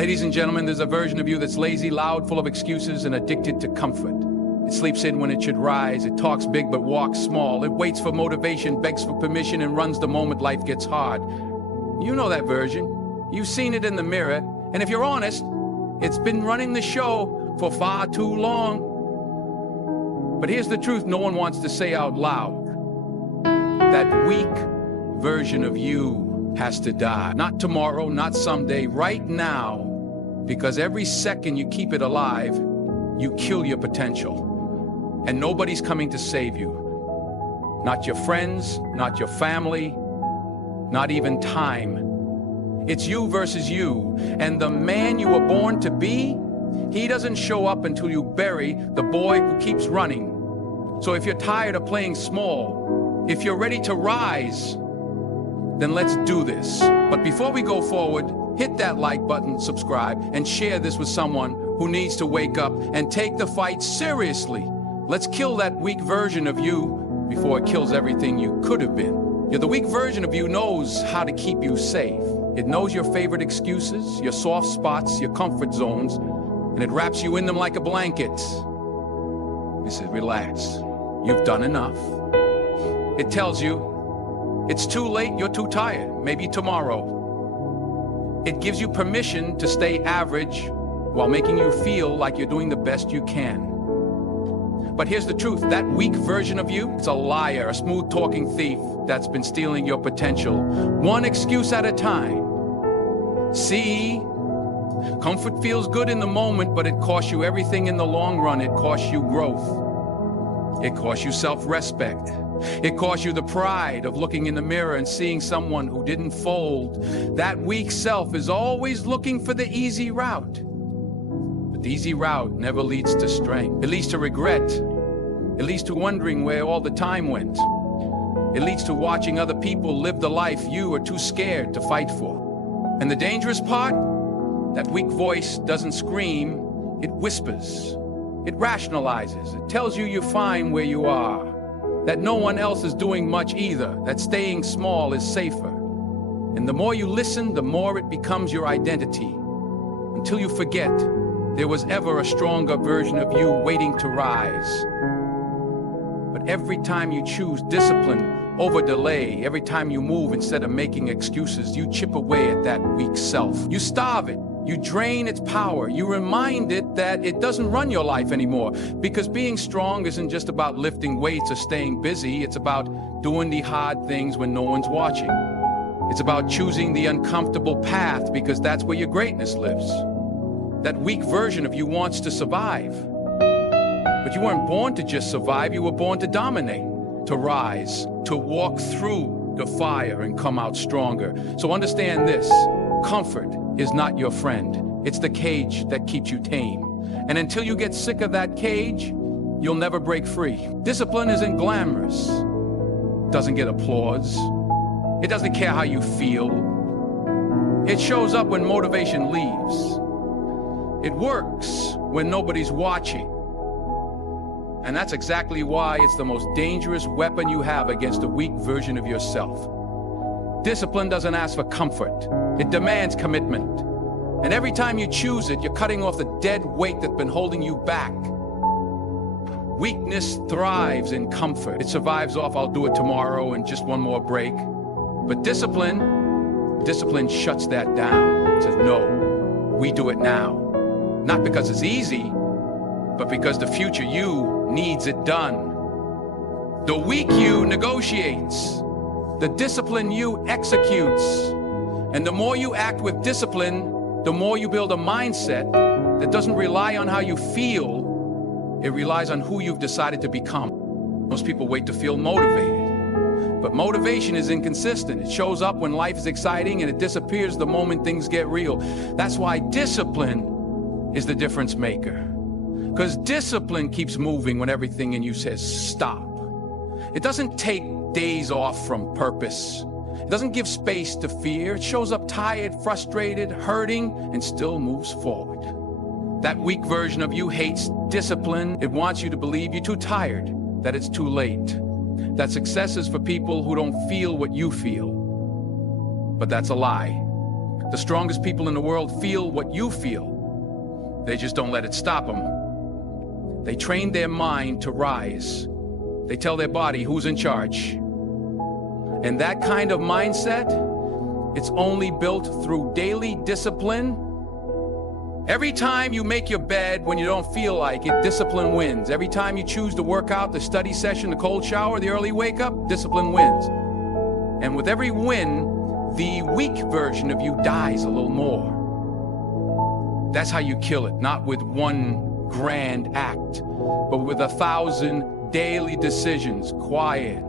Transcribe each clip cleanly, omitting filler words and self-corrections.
Ladies and gentlemen, there's a version of you that's lazy, loud, full of excuses, and addicted to comfort. It sleeps in when it should rise. It talks big but walks small. It waits for motivation, begs for permission, and runs the moment life gets hard. You know that version. You've seen it in the mirror. And if you're honest, it's been running the show for far too long. But here's the truth no one wants to say out loud. That weak version of you has to die. Not tomorrow, not someday, right now. Because every second you keep it alive, you kill your potential. And nobody's coming to save you. Not your friends, not your family, not even time. It's you versus you. And the man you were born to be, he doesn't show up until you bury the boy who keeps running. So if you're tired of playing small, if you're ready to rise, then let's do this. But before we go forward, hit that like button, subscribe, and share this with someone who needs to wake up and take the fight seriously. Let's kill that weak version of you before it kills everything you could have been. The weak version of you knows how to keep you safe. It knows your favorite excuses, your soft spots, your comfort zones, and it wraps you in them like a blanket. It says, relax, you've done enough. It tells you, it's too late, you're too tired, maybe tomorrow. It gives you permission to stay average while making you feel like you're doing the best you can. But here's the truth, that weak version of you, it's a liar, a smooth-talking thief that's been stealing your potential, one excuse at a time. See, comfort feels good in the moment, but it costs you everything in the long run. It costs you growth. It costs you self-respect. It costs you the pride of looking in the mirror and seeing someone who didn't fold. That weak self is always looking for the easy route. But the easy route never leads to strength. It leads to regret. It leads to wondering where all the time went. It leads to watching other people live the life you are too scared to fight for. And the dangerous part? That weak voice doesn't scream, it whispers. It rationalizes. It tells you you're fine where you are. That no one else is doing much either. That staying small is safer. And the more you listen, the more it becomes your identity. Until you forget there was ever a stronger version of you waiting to rise. But every time you choose discipline over delay, every time you move instead of making excuses, you chip away at that weak self. You starve it. You drain its power. You remind it that it doesn't run your life anymore. Because being strong isn't just about lifting weights or staying busy. It's about doing the hard things when no one's watching. It's about choosing the uncomfortable path because that's where your greatness lives. That weak version of you wants to survive. But you weren't born to just survive. You were born to dominate, to rise, to walk through the fire and come out stronger. So understand this. Comfort is not your friend. It's the cage that keeps you tame. And until you get sick of that cage, you'll never break free. Discipline isn't glamorous. It doesn't get applause. It doesn't care how you feel. It shows up when motivation leaves. It works when nobody's watching. And that's exactly why it's the most dangerous weapon you have against a weak version of yourself. Discipline doesn't ask for comfort. It demands commitment. And every time you choose it, you're cutting off the dead weight that's been holding you back. Weakness thrives in comfort. It survives off, I'll do it tomorrow and just one more break. But discipline shuts that down. It says, no, we do it now. Not because it's easy, but because the future you needs it done. The weak you negotiates. The discipline you executes. And the more you act with discipline, the more you build a mindset that doesn't rely on how you feel, it relies on who you've decided to become. Most people wait to feel motivated. But motivation is inconsistent. It shows up when life is exciting and it disappears the moment things get real. That's why discipline is the difference maker. Because discipline keeps moving when everything in you says stop. It doesn't take days off from purpose. It doesn't give space to fear. It shows up tired, frustrated, hurting, and still moves forward. That weak version of you hates discipline. It wants you to believe you're too tired, that it's too late, that success is for people who don't feel what you feel. But that's a lie. The strongest people in the world feel what you feel. They just don't let it stop them. They train their mind to rise. They tell their body who's in charge. And that kind of mindset, it's only built through daily discipline. Every time you make your bed when you don't feel like it, discipline wins. Every time you choose to work out, the study session, the cold shower, the early wake up, discipline wins. And with every win, the weak version of you dies a little more. That's how you kill it, not with one grand act, but with 1,000 daily decisions, quiet,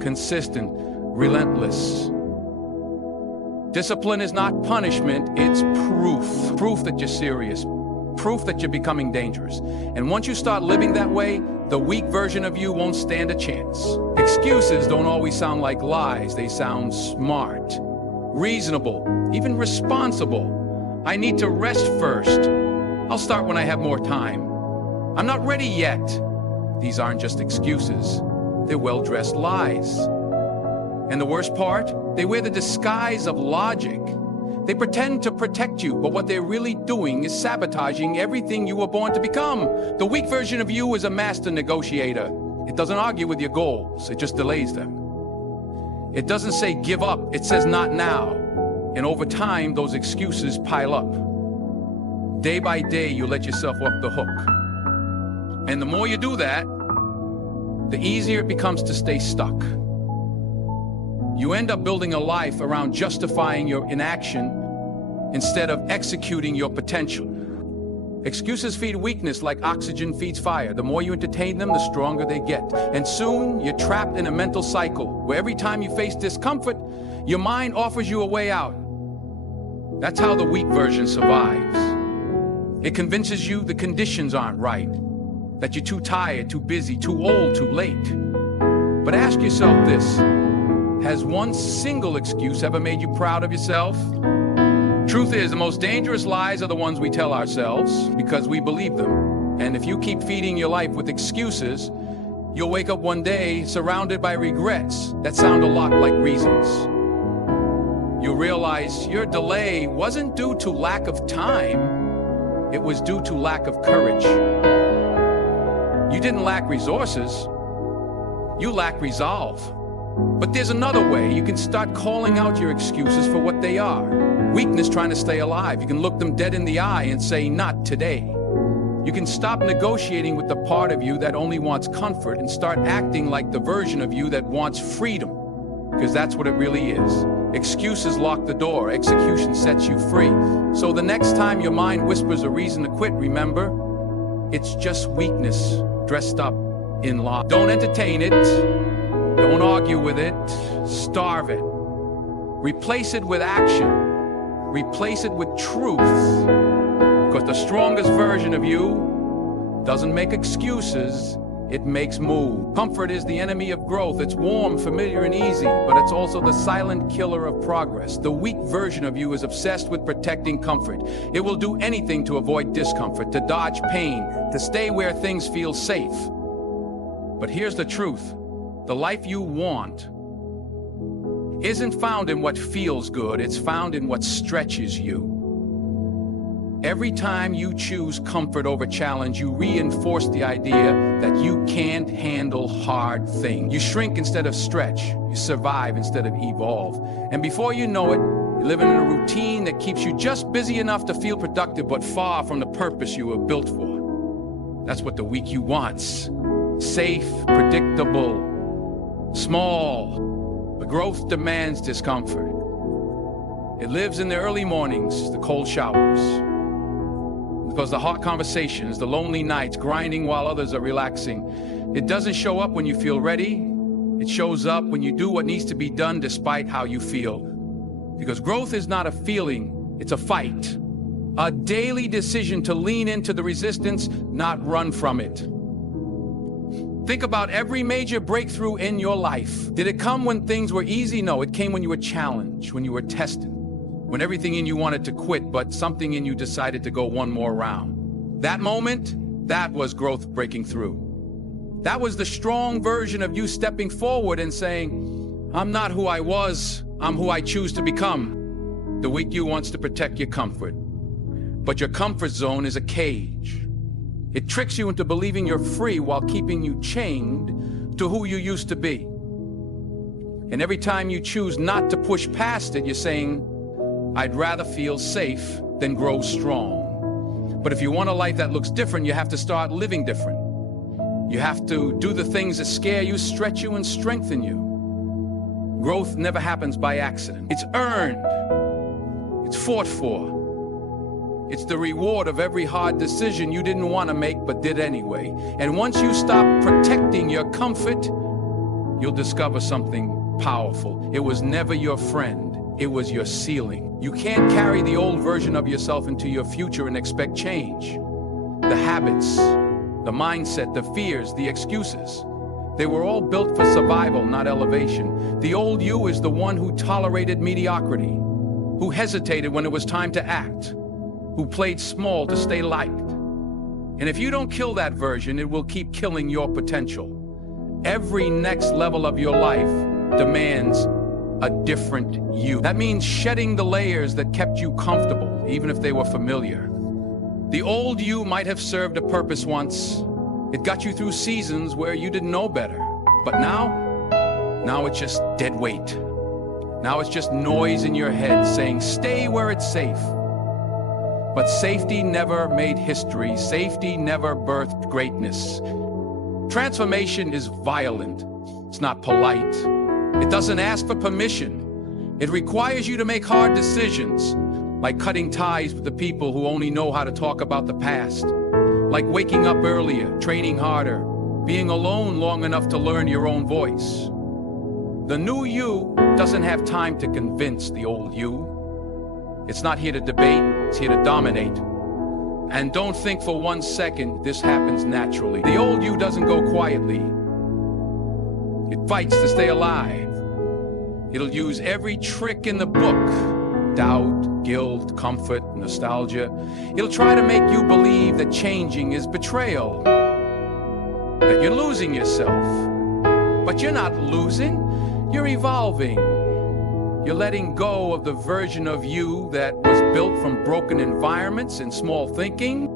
consistent, relentless. Discipline is not punishment, it's proof. Proof that you're serious. Proof that you're becoming dangerous. And once you start living that way, the weak version of you won't stand a chance. Excuses don't always sound like lies. They sound smart, reasonable, even responsible. I need to rest first. I'll start when I have more time. I'm not ready yet. These aren't just excuses. They're well-dressed lies. And the worst part, they wear the disguise of logic. They pretend to protect you, but what they're really doing is sabotaging everything you were born to become. The weak version of you is a master negotiator. It doesn't argue with your goals, it just delays them. It doesn't say give up, it says not now. And over time, those excuses pile up. Day by day, you let yourself off the hook. And the more you do that, the easier it becomes to stay stuck. You end up building a life around justifying your inaction instead of executing your potential. Excuses feed weakness like oxygen feeds fire. The more you entertain them, the stronger they get. And soon, you're trapped in a mental cycle where every time you face discomfort, your mind offers you a way out. That's how the weak version survives. It convinces you the conditions aren't right, that you're too tired, too busy, too old, too late. But ask yourself this. Has one single excuse ever made you proud of yourself? Truth is, the most dangerous lies are the ones we tell ourselves because we believe them. And if you keep feeding your life with excuses, you'll wake up one day surrounded by regrets that sound a lot like reasons. You'll realize your delay wasn't due to lack of time, it was due to lack of courage. You didn't lack resources, you lack resolve. But there's another way. You can start calling out your excuses for what they are. Weakness trying to stay alive. You can look them dead in the eye and say, not today. You can stop negotiating with the part of you that only wants comfort and start acting like the version of you that wants freedom. Because that's what it really is. Excuses lock the door. Execution sets you free. So the next time your mind whispers a reason to quit, remember, it's just weakness dressed up in lies. Don't entertain it. Don't argue with it, starve it. Replace it with action. Replace it with truth. Because the strongest version of you doesn't make excuses, it makes move. Comfort is the enemy of growth. It's warm, familiar, and easy, but it's also the silent killer of progress. The weak version of you is obsessed with protecting comfort. It will do anything to avoid discomfort, to dodge pain, to stay where things feel safe. But here's the truth. The life you want isn't found in what feels good, it's found in what stretches you. Every time you choose comfort over challenge, you reinforce the idea that you can't handle hard things. You shrink instead of stretch, you survive instead of evolve. And before you know it, you're living in a routine that keeps you just busy enough to feel productive, but far from the purpose you were built for. That's what the weak you wants. Safe, predictable, small, but growth demands discomfort. It lives in the early mornings, the cold showers, because the hard conversations, the lonely nights, grinding while others are relaxing. It doesn't show up when you feel ready. It shows up when you do what needs to be done despite how you feel. Because growth is not a feeling, it's a fight. A daily decision to lean into the resistance, not run from it. Think about every major breakthrough in your life. Did it come when things were easy? No, it came when you were challenged, when you were tested, when everything in you wanted to quit, but something in you decided to go one more round. That moment, that was growth breaking through. That was the strong version of you stepping forward and saying, I'm not who I was, I'm who I choose to become. The weak you wants to protect your comfort, but your comfort zone is a cage. It tricks you into believing you're free while keeping you chained to who you used to be. And every time you choose not to push past it, you're saying, I'd rather feel safe than grow strong. But if you want a life that looks different, you have to start living different. You have to do the things that scare you, stretch you, and strengthen you. Growth never happens by accident. It's earned. It's fought for. It's the reward of every hard decision you didn't want to make but did anyway. And once you stop protecting your comfort, you'll discover something powerful. It was never your friend. It was your ceiling. You can't carry the old version of yourself into your future and expect change. The habits, the mindset, the fears, the excuses, they were all built for survival, not elevation. The old you is the one who tolerated mediocrity, who hesitated when it was time to act, who played small to stay liked. And if you don't kill that version, it will keep killing your potential. Every next level of your life demands a different you. That means shedding the layers that kept you comfortable, even if they were familiar. The old you might have served a purpose once. It got you through seasons where you didn't know better. But now it's just dead weight. Now it's just noise in your head saying, stay where it's safe. But safety never made history. Safety never birthed greatness. Transformation is violent. It's not polite. It doesn't ask for permission. It requires you to make hard decisions, like cutting ties with the people who only know how to talk about the past, like waking up earlier, training harder, being alone long enough to learn your own voice. The new you doesn't have time to convince the old you. It's not here to debate, it's here to dominate. And don't think for 1 second this happens naturally. The old you doesn't go quietly. It fights to stay alive. It'll use every trick in the book. Doubt, guilt, comfort, nostalgia. It'll try to make you believe that changing is betrayal, that you're losing yourself. But you're not losing, you're evolving. You're letting go of the version of you that was built from broken environments and small thinking.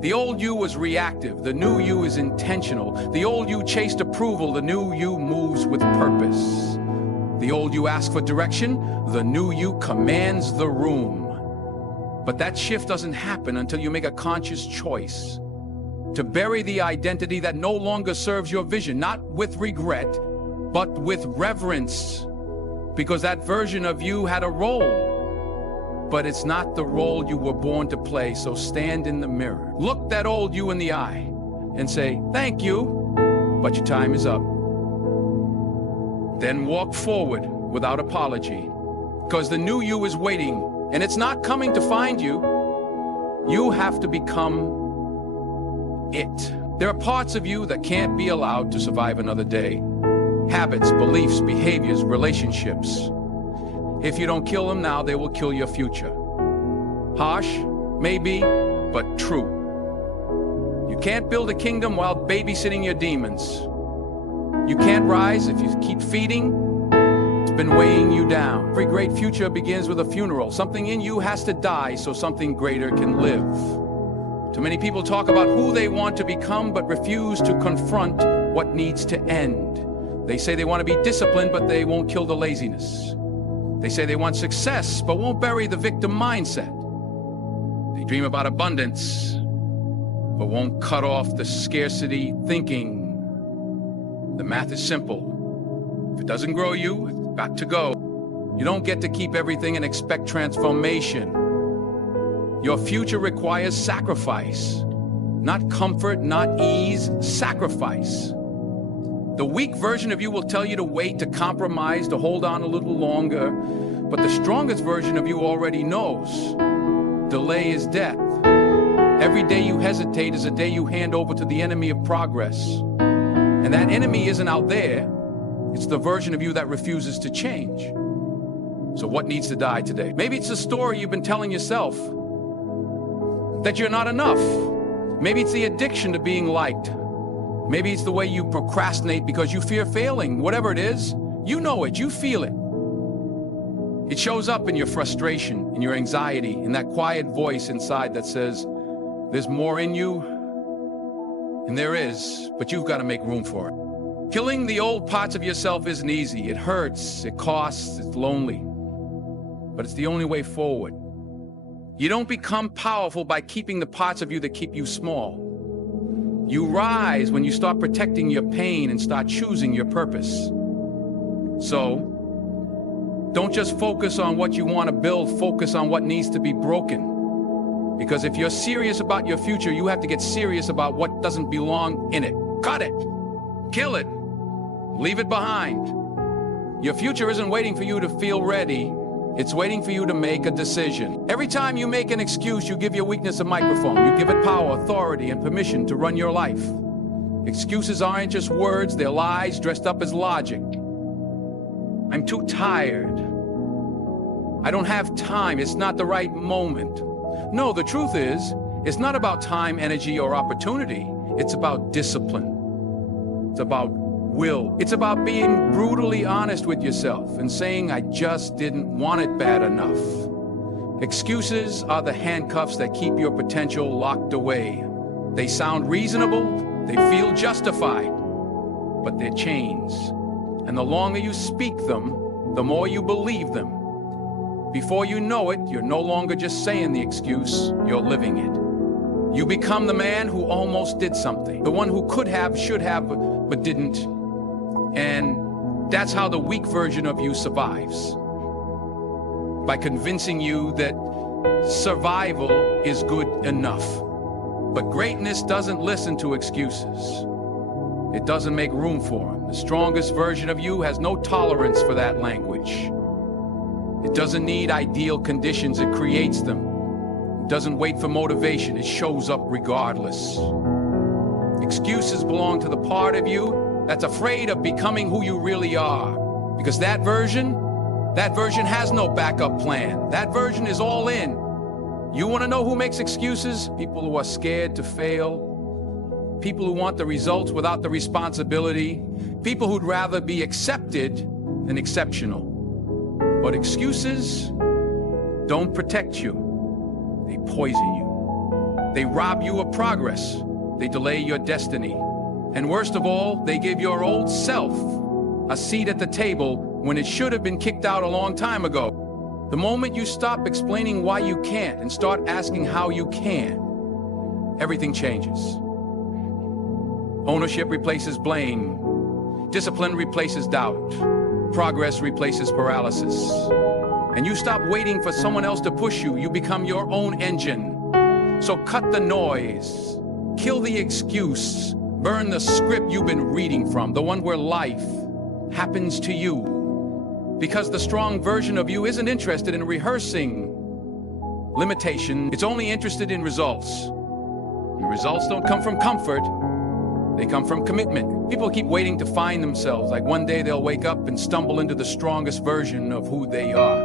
The old you was reactive, the new you is intentional. The old you chased approval, the new you moves with purpose. The old you asks for direction, the new you commands the room. But that shift doesn't happen until you make a conscious choice to bury the identity that no longer serves your vision, not with regret, but with reverence. Because that version of you had a role, but it's not the role you were born to play. So stand in the mirror, look that old you in the eye and say, thank you, but your time is up. Then walk forward without apology, because the new you is waiting, and it's not coming to find you. You have to become it. There are parts of you that can't be allowed to survive another day. Habits, beliefs, behaviors, relationships. If you don't kill them now, they will kill your future. Harsh, maybe, but true. You can't build a kingdom while babysitting your demons. You can't rise if you keep feeding. It's been weighing you down. Every great future begins with a funeral. Something in you has to die so something greater can live. Too many people talk about who they want to become, but refuse to confront what needs to end. They say they want to be disciplined, but they won't kill the laziness. They say they want success, but won't bury the victim mindset. They dream about abundance, but won't cut off the scarcity thinking. The math is simple. If it doesn't grow you, it's got to go. You don't get to keep everything and expect transformation. Your future requires sacrifice. Not comfort, not ease, sacrifice. The weak version of you will tell you to wait, to compromise, to hold on a little longer. But the strongest version of you already knows. Delay is death. Every day you hesitate is a day you hand over to the enemy of progress. And that enemy isn't out there. It's the version of you that refuses to change. So what needs to die today? Maybe it's the story you've been telling yourself that you're not enough. Maybe it's the addiction to being liked. Maybe it's the way you procrastinate because you fear failing. Whatever it is, you know it, you feel it. It shows up in your frustration, in your anxiety, in that quiet voice inside that says, there's more in you, and there is, but you've got to make room for it. Killing the old parts of yourself isn't easy. It hurts, it costs, it's lonely. But it's the only way forward. You don't become powerful by keeping the parts of you that keep you small. You rise when you start protecting your pain and start choosing your purpose. So, don't just focus on what you want to build, focus on what needs to be broken. Because if you're serious about your future, you have to get serious about what doesn't belong in it. Cut it. Kill it. Leave it behind. Your future isn't waiting for you to feel ready. It's waiting for you to make a decision. Every time you make an excuse, you give your weakness a microphone. You give it power, authority, and permission to run your life. Excuses aren't just words, they're lies dressed up as logic. I'm too tired. I don't have time. It's not the right moment. No, the truth is, it's not about time, energy, or opportunity. It's about discipline. It's about will. It's about being brutally honest with yourself and saying, I just didn't want it bad enough. Excuses are the handcuffs that keep your potential locked away. They sound reasonable, they feel justified, but they're chains. And the longer you speak them, the more you believe them. Before you know it, you're no longer just saying the excuse, you're living it. You become the man who almost did something, the one who could have, should have, but didn't. And that's how the weak version of you survives. By convincing you that survival is good enough. But greatness doesn't listen to excuses. It doesn't make room for them. The strongest version of you has no tolerance for that language. It doesn't need ideal conditions, it creates them. It doesn't wait for motivation, it shows up regardless. Excuses belong to the part of you that's afraid of becoming who you really are. Because that version has no backup plan. That version is all in. You want to know who makes excuses? People who are scared to fail. People who want the results without the responsibility. People who'd rather be accepted than exceptional. But excuses don't protect you. They poison you. They rob you of progress. They delay your destiny. And worst of all, they give your old self a seat at the table when it should have been kicked out a long time ago. The moment you stop explaining why you can't and start asking how you can, everything changes. Ownership replaces blame. Discipline replaces doubt. Progress replaces paralysis. And you stop waiting for someone else to push you. You become your own engine. So cut the noise. Kill the excuse. Burn the script you've been reading from, the one where life happens to you. Because the strong version of you isn't interested in rehearsing limitation. It's only interested in results. And results don't come from comfort. They come from commitment. People keep waiting to find themselves, like one day they'll wake up and stumble into the strongest version of who they are.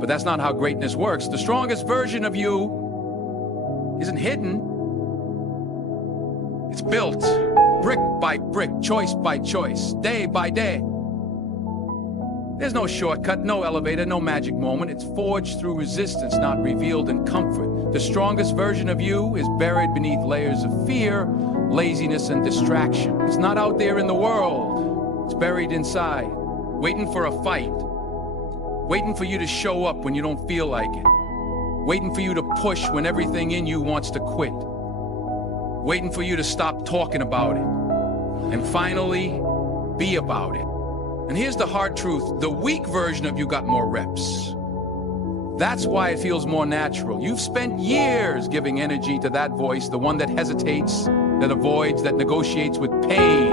But that's not how greatness works. The strongest version of you isn't hidden. It's built, brick by brick, choice by choice, day by day. There's no shortcut, no elevator, no magic moment. It's forged through resistance, not revealed in comfort. The strongest version of you is buried beneath layers of fear, laziness, and distraction. It's not out there in the world. It's buried inside, waiting for a fight, waiting for you to show up when you don't feel like it, waiting for you to push when everything in you wants to quit, waiting for you to stop talking about it, and finally, be about it. And here's the hard truth. The weak version of you got more reps. That's why it feels more natural. You've spent years giving energy to that voice, the one that hesitates, that avoids, that negotiates with pain.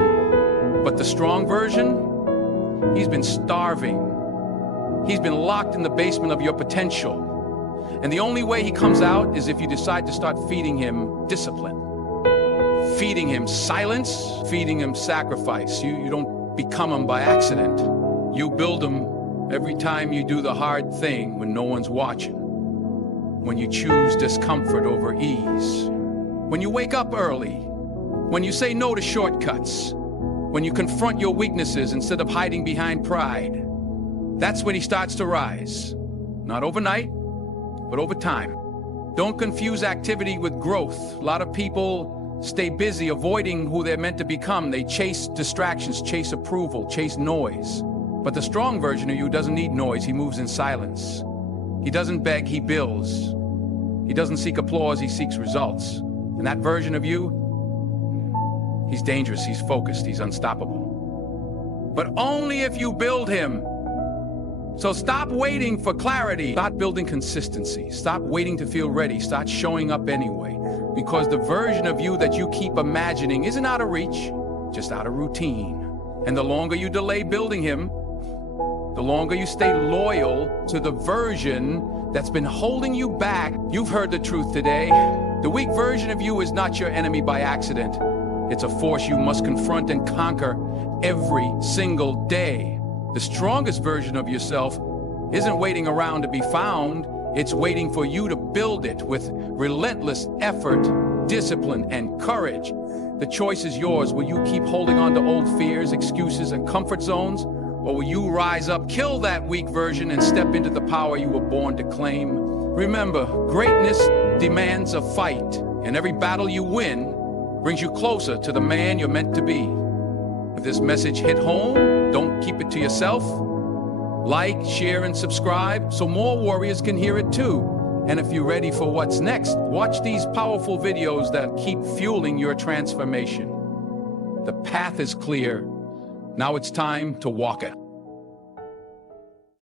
But the strong version, he's been starving. He's been locked in the basement of your potential. And the only way he comes out is if you decide to start feeding him discipline. Feeding him silence, feeding him sacrifice. You don't become him by accident. You build him every time you do the hard thing when no one's watching. When you choose discomfort over ease. When you wake up early. When you say no to shortcuts. When you confront your weaknesses instead of hiding behind pride. That's when he starts to rise. Not overnight, but over time. Don't confuse activity with growth. A lot of people stay busy avoiding who they're meant to become. They chase distractions, chase approval, chase noise. But the strong version of you doesn't need noise. He moves in silence. He doesn't beg, he builds. He doesn't seek applause, he seeks results. And that version of you, he's dangerous, he's focused, he's unstoppable. But only if you build him. So stop waiting for clarity. Start building consistency. Stop waiting to feel ready. Start showing up anyway. Because the version of you that you keep imagining isn't out of reach, just out of routine. And the longer you delay building him, the longer you stay loyal to the version that's been holding you back. You've heard the truth today. The weak version of you is not your enemy by accident. It's a force you must confront and conquer every single day. The strongest version of yourself isn't waiting around to be found. It's waiting for you to build it with relentless effort, discipline, and courage. The choice is yours. Will you keep holding on to old fears, excuses, and comfort zones? Or will you rise up, kill that weak version, and step into the power you were born to claim? Remember, greatness demands a fight, and every battle you win brings you closer to the man you're meant to be. If this message hit home, don't keep it to yourself. Like, share, and subscribe so more warriors can hear it too. And if you're ready for what's next, watch these powerful videos that keep fueling your transformation. The path is clear. Now it's time to walk it.